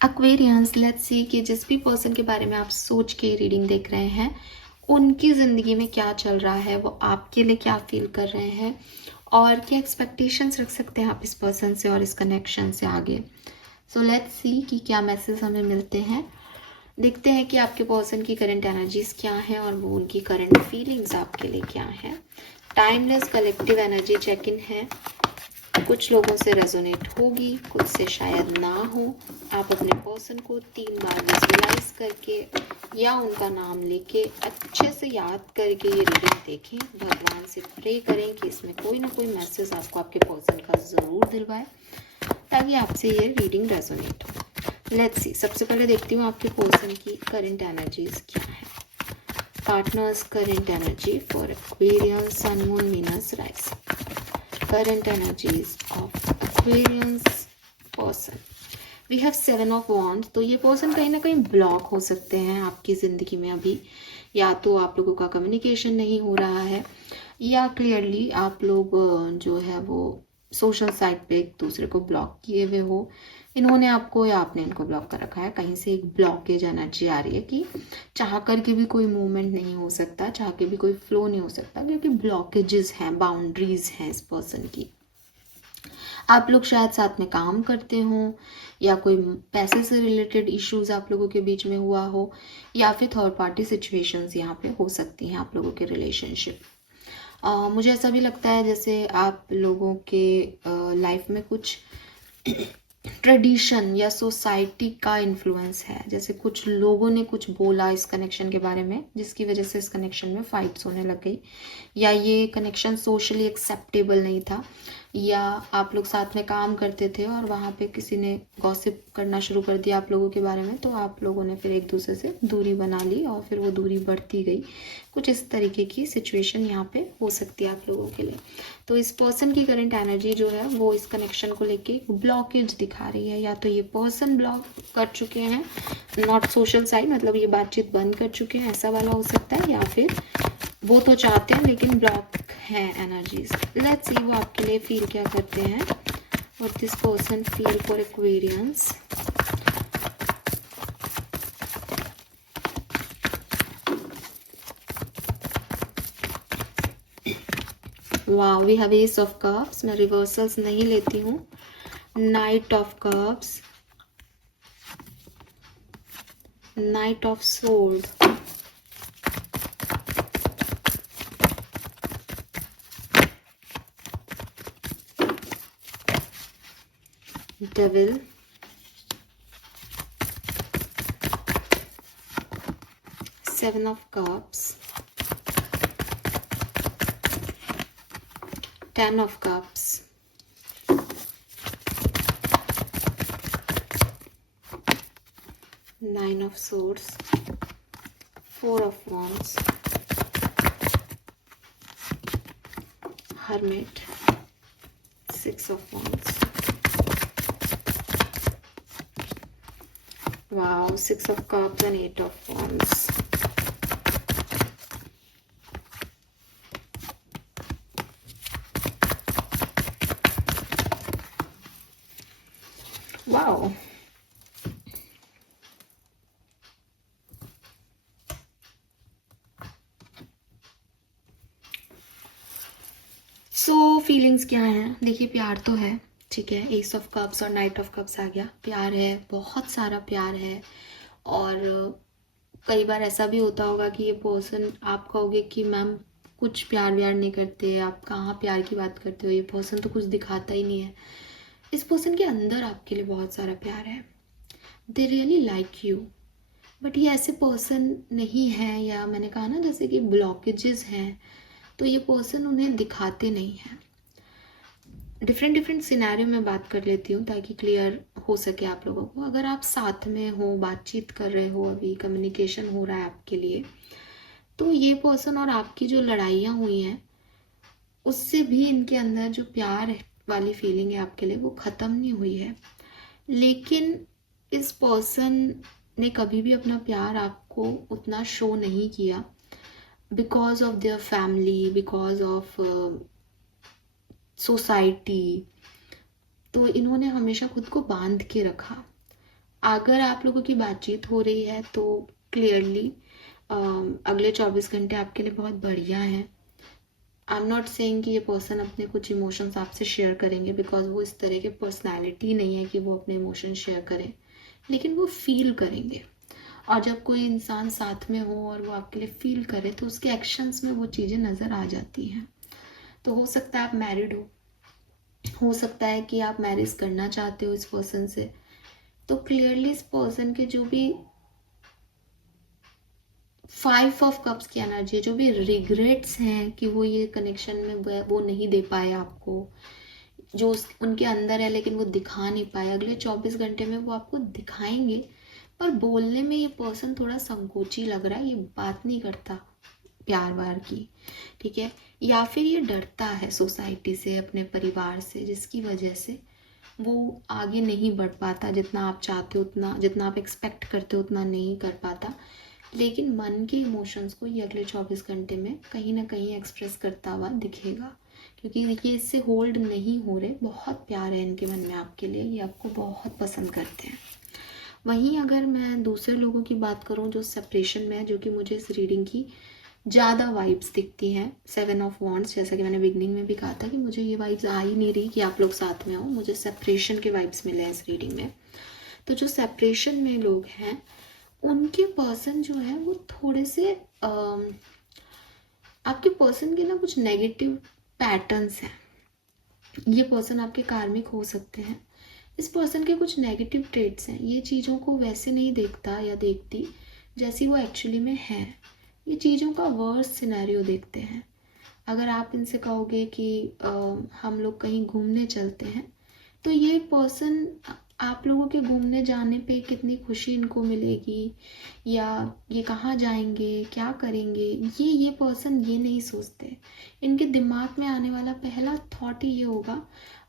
Aquarians, let's see कि जिस भी पर्सन के बारे में आप सोच के रीडिंग देख रहे हैं, उनकी ज़िंदगी में क्या चल रहा है, वो आपके लिए क्या फील कर रहे हैं और क्या एक्सपेक्टेशंस रख सकते हैं आप इस पर्सन से और इस कनेक्शन से आगे। सो लेट्स सी कि क्या मैसेज हमें मिलते हैं। देखते हैं कि आपके पर्सन की करंट एनर्जीज क्या है और वो उनकी करंट फीलिंग्स आपके लिए क्या है। Timeless collective energy check in है। कुछ लोगों से रेजोनेट होगी, कुछ से शायद ना हो। आप अपने पर्सन को 3 बार विजुअलाइज करके या उनका नाम लेके अच्छे से याद करके ये रीडिंग देखें। भगवान से प्रे करें कि इसमें कोई ना कोई मैसेज आपको आपके पर्सन का ज़रूर दिलवाए ताकि आपसे ये रीडिंग रेजोनेट हो। लेट्स सी, सबसे पहले देखती हूँ आपके पर्सन की करंट एनर्जीज क्या है। Partners current energy for Aquarian sun moon Venus rise. Current energies of Aquarius person. We have 7 of Wands. तो ये पर्सन कहीं ना कहीं ब्लॉक हो सकते हैं आपकी ज़िंदगी में अभी। या तो आप लोगों का कम्युनिकेशन नहीं हो रहा है या क्लियरली आप लोग जो है वो सोशल साइट पे एक दूसरे को ब्लॉक किए हुए हो। इन्होंने आपको या आपने इनको ब्लॉक कर रखा है। कहीं से एक ब्लॉकेज एनर्जी आ रही है कि चाह कर के भी कोई मूवमेंट नहीं हो सकता, चाह के भी कोई फ्लो नहीं हो सकता क्योंकि ब्लॉकेजेस हैं, बाउंड्रीज हैं इस पर्सन की। आप लोग शायद साथ में काम करते हो या कोई पैसे से रिलेटेड इश्यूज आप लोगों के बीच में हुआ हो या फिर थर्ड पार्टी सिचुएशंस यहाँ पे हो सकती हैं आप लोगों के रिलेशनशिप। मुझे ऐसा भी लगता है जैसे आप लोगों के लाइफ में कुछ ट्रेडिशन या सोसाइटी का इन्फ्लुएंस है। जैसे कुछ लोगों ने कुछ बोला इस कनेक्शन के बारे में जिसकी वजह से इस कनेक्शन में फाइट्स होने लग गई, या ये कनेक्शन सोशली एक्सेप्टेबल नहीं था, या आप लोग साथ में काम करते थे और वहाँ पे किसी ने गॉसिप करना शुरू कर दिया आप लोगों के बारे में, तो आप लोगों ने फिर एक दूसरे से दूरी बना ली और फिर वो दूरी बढ़ती गई। कुछ इस तरीके की सिचुएशन यहाँ पे हो सकती है आप लोगों के लिए। तो इस पर्सन की करंट एनर्जी जो है वो इस कनेक्शन को लेके एक ब्लॉकेज दिखा रही है। या तो ये पर्सन ब्लॉक कर चुके हैं, नॉट सोशल साइड, मतलब ये बातचीत बंद कर चुके हैं, ऐसा वाला हो सकता है, या फिर वो तो चाहते हैं लेकिन ब्लॉक है एनर्जीज। लेट्स सी वो आपके लिए फील क्या करते हैं। What this person feel for Aquarians. Wow, we have ace of cups. मैं रिवर्सल्स नहीं लेती हूँ। Knight of cups, knight of swords, devil, seven of cups, 10 of cups, nine of swords, 4 of wands, hermit, 6 of wands. Wow, 6 of cups and 8 of wands. Wow. So feelings क्या हैं? देखिए, प्यार तो है, ठीक है। एस ऑफ कप्स और night of cups आ गया। प्यार है, बहुत सारा प्यार है। और कई बार ऐसा भी होता होगा कि ये पर्सन, आप कहोगे कि मैम कुछ प्यार व्यार नहीं करते, आप कहाँ प्यार की बात करते हो, ये पर्सन तो कुछ दिखाता ही नहीं है। इस पर्सन के अंदर आपके लिए बहुत सारा प्यार है। They really like you, but ये ऐसे पर्सन नहीं है, या मैंने कहा ना जैसे कि ब्लॉकेजेस हैं, तो ये पर्सन उन्हें दिखाते नहीं हैं। डिफरेंट सिनेरियो में बात कर लेती हूँ ताकि क्लियर हो सके आप लोगों को। अगर आप साथ में हो, बातचीत कर रहे हो, अभी कम्युनिकेशन हो रहा है आपके लिए, तो ये पर्सन और आपकी जो लड़ाइयाँ हुई हैं उससे भी इनके अंदर जो प्यार वाली फीलिंग है आपके लिए वो ख़त्म नहीं हुई है। लेकिन इस पर्सन ने कभी भी अपना प्यार आपको उतना शो नहीं किया because of their family, because of society. तो इन्होंने हमेशा खुद को बांध के रखा अगर आप लोगों की बातचीत हो रही है तो क्लियरली अगले 24 घंटे आपके लिए बहुत बढ़िया हैं। आई एम नॉट सेइंग कि ये पर्सन अपने कुछ इमोशंस आपसे शेयर करेंगे, बिकॉज वो इस तरह के पर्सनैलिटी नहीं है कि वो अपने इमोशंस शेयर करें, लेकिन वो फील करेंगे। और जब कोई इंसान साथ में हो और वो आपके लिए फील करे तो उसके एक्शंस में वो चीज़ें नज़र आ जाती हैं। तो हो सकता है आप मैरिड हो सकता है कि आप मैरिज करना चाहते हो इस पर्सन से। तो क्लियरली इस पर्सन के जो भी 5 ऑफ कप्स की एनर्जी है, जो भी रिग्रेट्स हैं कि वो ये कनेक्शन में वो नहीं दे पाए आपको, जो उनके अंदर है लेकिन वो दिखा नहीं पाए, अगले 24 घंटे में वो आपको दिखाएंगे। पर बोलने में ये पर्सन थोड़ा संकोची लग रहा है, ये बात नहीं करता प्यार वार की, ठीक है। या फिर ये डरता है सोसाइटी से, अपने परिवार से, जिसकी वजह से वो आगे नहीं बढ़ पाता। जितना आप चाहते हो उतना, जितना आप एक्सपेक्ट करते हो उतना नहीं कर पाता। लेकिन मन के इमोशंस को ये अगले 24 घंटे में कहीं ना कहीं एक्सप्रेस करता हुआ दिखेगा, क्योंकि ये इससे होल्ड नहीं हो रहे। बहुत प्यार है इनके मन में आपके लिए, ये आपको बहुत पसंद करते हैं। वहीं अगर मैं दूसरे लोगों की बात करूं जो सेपरेशन में है, जो कि मुझे इस रीडिंग की ज़्यादा वाइब्स दिखती हैं, 7 ऑफ वॉन्ड्स, जैसा कि मैंने बिगनिंग में भी कहा था कि मुझे ये वाइब्स आ ही नहीं रही कि आप लोग साथ में हो, मुझे सेपरेशन के वाइब्स मिले हैं इस रीडिंग में। तो जो सेपरेशन में लोग हैं उनके पर्सन जो है वो थोड़े से आपके पर्सन के ना कुछ नेगेटिव पैटर्न्स हैं। ये पर्सन आपके कार्मिक हो सकते हैं। इस पर्सन के कुछ नेगेटिव ट्रेट्स हैं, ये चीज़ों को वैसे नहीं देखता या देखती जैसी वो एक्चुअली में है। ये चीज़ों का वर्स्ट सिनेरियो देखते हैं। अगर आप इनसे कहोगे कि हम लोग कहीं घूमने चलते हैं, तो ये पर्सन आप लोगों के घूमने जाने पे कितनी खुशी इनको मिलेगी, या ये कहाँ जाएंगे, क्या करेंगे, ये पर्सन ये नहीं सोचते। इनके दिमाग में आने वाला पहला थॉट ही ये होगा,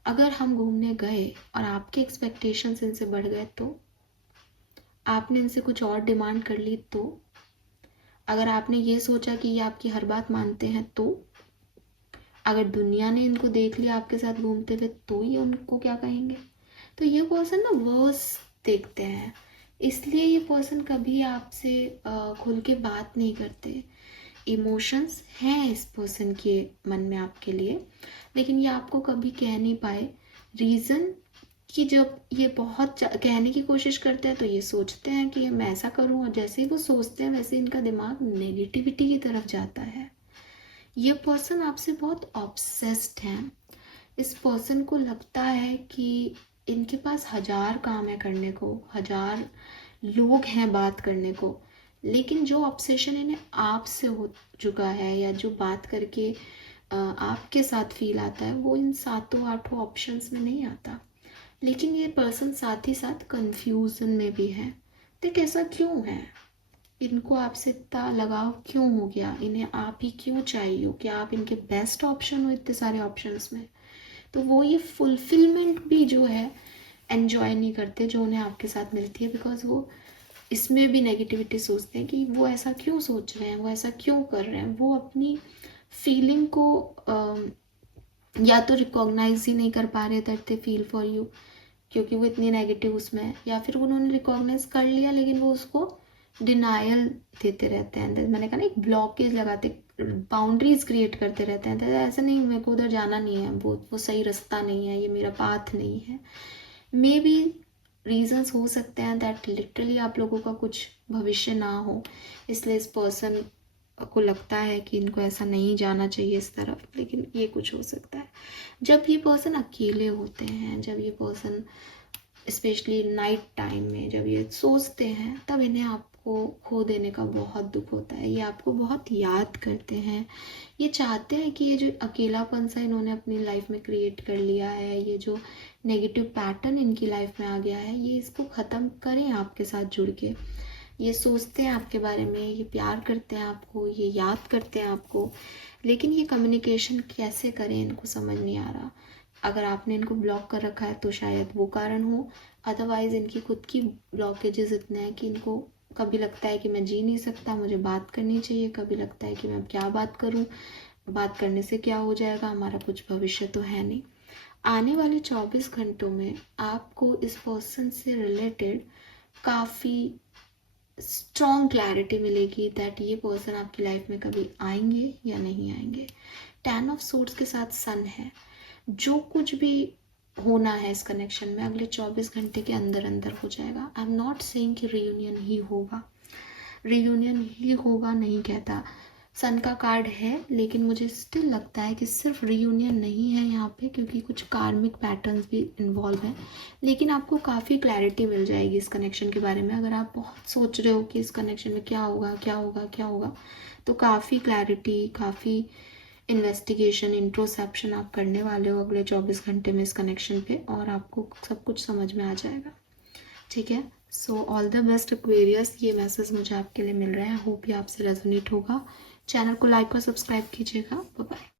अगर हम घूमने गए और आपके एक्सपेक्टेशंस इनसे बढ़ गए तो, आपने इनसे कुछ और डिमांड कर ली तो, अगर आपने ये सोचा कि ये आपकी हर बात मानते हैं तो, अगर दुनिया ने इनको देख लिया आपके साथ घूमते हुए तो ये उनको क्या कहेंगे। तो ये पर्सन ना वर्स देखते हैं, इसलिए ये पर्सन कभी आपसे खुल के बात नहीं करते। इमोशंस हैं इस पर्सन के मन में आपके लिए, लेकिन ये आपको कभी कह नहीं पाए। रीज़न कि जब ये बहुत कहने की कोशिश करते हैं तो ये सोचते हैं कि मैं ऐसा करूं, और जैसे ही वो सोचते हैं वैसे इनका दिमाग नेगेटिविटी की तरफ जाता है। ये पर्सन आपसे बहुत ऑब्सेस्ड हैं। इस पर्सन को लगता है कि इनके पास 1000 काम है करने को, 1000 लोग हैं बात करने को, लेकिन जो ऑब्सेशन इन्हें आपसे हो चुका है या जो बात करके आपके साथ फील आता है, वो इन 7-8 ऑप्शंस में नहीं आता। लेकिन ये पर्सन साथ ही साथ कंफ्यूजन में भी है। देख ऐसा क्यों है, इनको आपसे इतना लगाव क्यों हो गया, इन्हें आप ही क्यों चाहिए हो, क्या आप इनके बेस्ट ऑप्शन हो इतने सारे ऑप्शंस में। तो वो ये फुलफिलमेंट भी जो है एन्जॉय नहीं करते जो उन्हें आपके साथ मिलती है, बिकॉज वो इसमें भी नेगेटिविटी सोचते हैं कि वो ऐसा क्यों सोच रहे हैं, वो ऐसा क्यों कर रहे हैं। वो अपनी फीलिंग को या तो रिकॉग्नाइज ही नहीं कर पा रहे that they feel for you, क्योंकि वो इतनी नेगेटिव उसमें है, या फिर उन्होंने रिकॉग्नाइज कर लिया लेकिन वो उसको डिनायल देते रहते हैं। मैंने कहा ना, एक ब्लॉकेज लगाते, बाउंड्रीज क्रिएट करते रहते हैं। तो ऐसा नहीं, मेरे को उधर जाना नहीं है, वो सही रास्ता नहीं है, ये मेरा पाथ नहीं है। मे बी रीजंस हो सकते हैं दैट लिटरली आप लोगों का कुछ भविष्य ना हो, इसलिए इस पर्सन को लगता है कि इनको ऐसा नहीं जाना चाहिए इस तरफ, लेकिन ये कुछ हो सकता है। जब ये पर्सन अकेले होते हैं, जब ये पर्सन स्पेशली नाइट टाइम में जब ये सोचते हैं, तब इन्हें आपको खो देने का बहुत दुख होता है। ये आपको बहुत याद करते हैं, ये चाहते हैं कि ये जो अकेलापन सा इन्होंने अपनी लाइफ में क्रिएट कर लिया है, ये जो नेगेटिव पैटर्न इनकी लाइफ में आ गया है, ये इसको ख़त्म करें आपके साथ जुड़ के। ये सोचते हैं आपके बारे में, ये प्यार करते हैं आपको, ये याद करते हैं आपको, लेकिन ये कम्युनिकेशन कैसे करें इनको समझ नहीं आ रहा। अगर आपने इनको ब्लॉक कर रखा है तो शायद वो कारण हो, अदरवाइज़ इनकी खुद की ब्लॉकेजेस इतने हैं कि इनको कभी लगता है कि मैं जी नहीं सकता, मुझे बात करनी चाहिए, कभी लगता है कि मैं क्या बात करूं, बात करने से क्या हो जाएगा, हमारा कुछ भविष्य तो है नहीं। आने वाले 24 घंटों में आपको इस पर्सन से रिलेटेड काफ़ी स्ट्रॉन्ग क्लैरिटी मिलेगी दैट ये पर्सन आपकी लाइफ में कभी आएंगे या नहीं आएंगे। 10 ऑफ सोर्ड्स के साथ सन है। जो कुछ भी होना है इस कनेक्शन में अगले 24 घंटे के अंदर अंदर हो जाएगा। आई एम नॉट सेइंग कि रीयूनियन ही होगा, रीयूनियन ही होगा नहीं कहता। सन का कार्ड है, लेकिन मुझे स्टिल लगता है कि सिर्फ रीयूनियन नहीं है यहाँ पे, क्योंकि कुछ कार्मिक पैटर्न्स भी इन्वॉल्व हैं। लेकिन आपको काफ़ी क्लैरिटी मिल जाएगी इस कनेक्शन के बारे में। अगर आप बहुत सोच रहे हो कि इस कनेक्शन में क्या होगा क्या होगा क्या होगा, तो काफ़ी क्लैरिटी, काफ़ी इन्वेस्टिगेशन, इंट्रोसेप्शन आप करने वाले हो अगले 24 घंटे में इस कनेक्शन पे, और आपको सब कुछ समझ में आ जाएगा। ठीक है, so all the best Aquarius. ये मैसेज मुझे आपके लिए मिल रहा है, होप ये आपसे रेजोनेट होगा। चैनल को लाइक और सब्सक्राइब कीजिएगा। Bye bye.